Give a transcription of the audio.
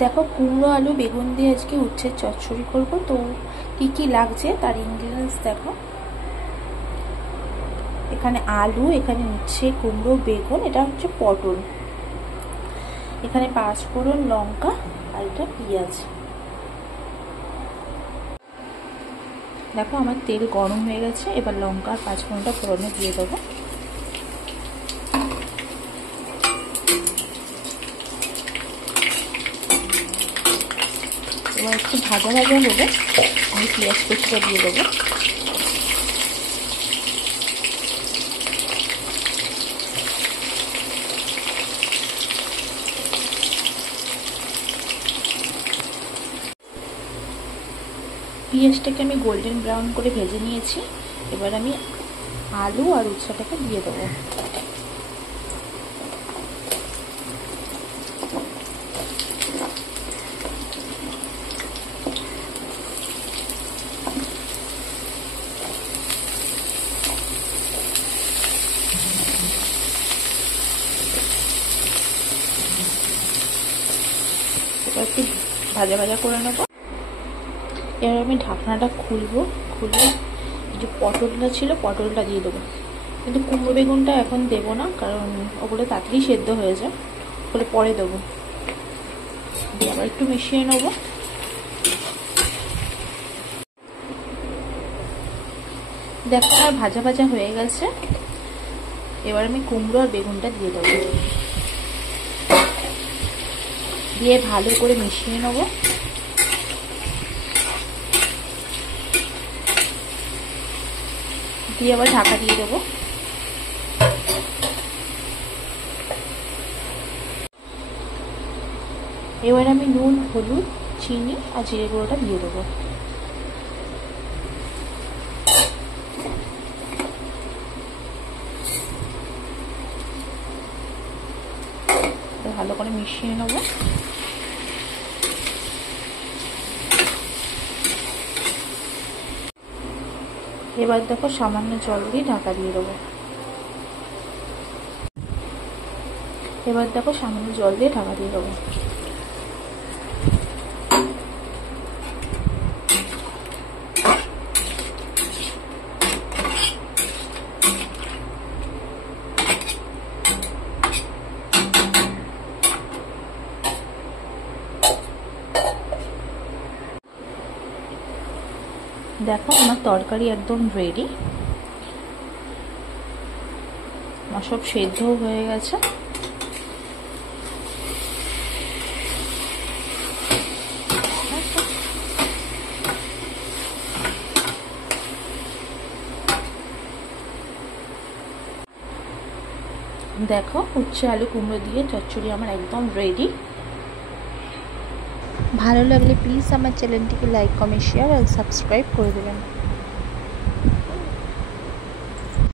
দেখো কুমড়ো আলু বেগুন দিয়ে আজকে উচ্ছের চচ্চড়ি করব। তো কি কি লাগছে তার ইনগ্রিডিয়েন্টস দেখো। এখানে আলু, এখানে উচ্ছে, কুমড়ো, বেগুন, এটা হচ্ছে পটল, এখানে 5 ফোড়ন, লঙ্কা আর এটা পেঁয়াজ। দেখো আমার তেল গরম হয়ে গেছে, এবার লঙ্কা আর 5 ফোড়নটা ফোড়নে দিয়ে দেবো। এবার একটু ভাজা ভাজা হলে আমি পেঁয়াজ কুচিটা দিয়ে দেবো। পেঁয়াজটাকে আমি গোল্ডেন ব্রাউন করে ভেজে নিয়েছি। এবার আমি আলু আর উচ্ছেটাকে দিয়ে দেবো। এবার একটু ভাজা ভাজা করে নেবো। এবার আমি ঢাকনাটা খুলবো, খুলে যে পটলটা ছিল পটলটা দিয়ে দেবো। কিন্তু কুমড়ো বেগুনটা এখন দেবো না, কারণ ওগুলো তাড়াতাড়ি সেদ্ধ হয়ে যায়, ওগুলো পরে দেবো। দিয়ে আবার একটু মিশিয়ে নেবো। দেখো আর ভাজা ভাজা হয়ে গেছে। এবার আমি কুমড়ো আর বেগুনটা দিয়ে দেবো, দিয়ে ভালো করে মিশিয়ে নেবো। দিয়ে আবার ঢাকা দিয়ে দেবো। এবার আমি নুন, হলুদ, চিনি আর জিরে গুঁড়োটা দিয়ে দেবো। ভালো করে মিশিয়ে নেবো। এবার দেখো সামান্য জল দিয়ে ঢাকা দিয়ে দেবো। এবার দেখো সামান্য জল দিয়ে ঢাকা দিয়ে দেবো। দেখো আমার তরকারি একদম রেডি, আমার সব সেদ্ধ হয়ে গেছে। দেখো উচ্ছে আলু কুমড়ো দিয়ে চচ্চড়ি আমার একদম রেডি। ভালো লাগলে প্লিজ আমার চ্যানেলটিকে লাইক, কমেন্ট, শেয়ার আর সাবস্ক্রাইব করে দেবেন।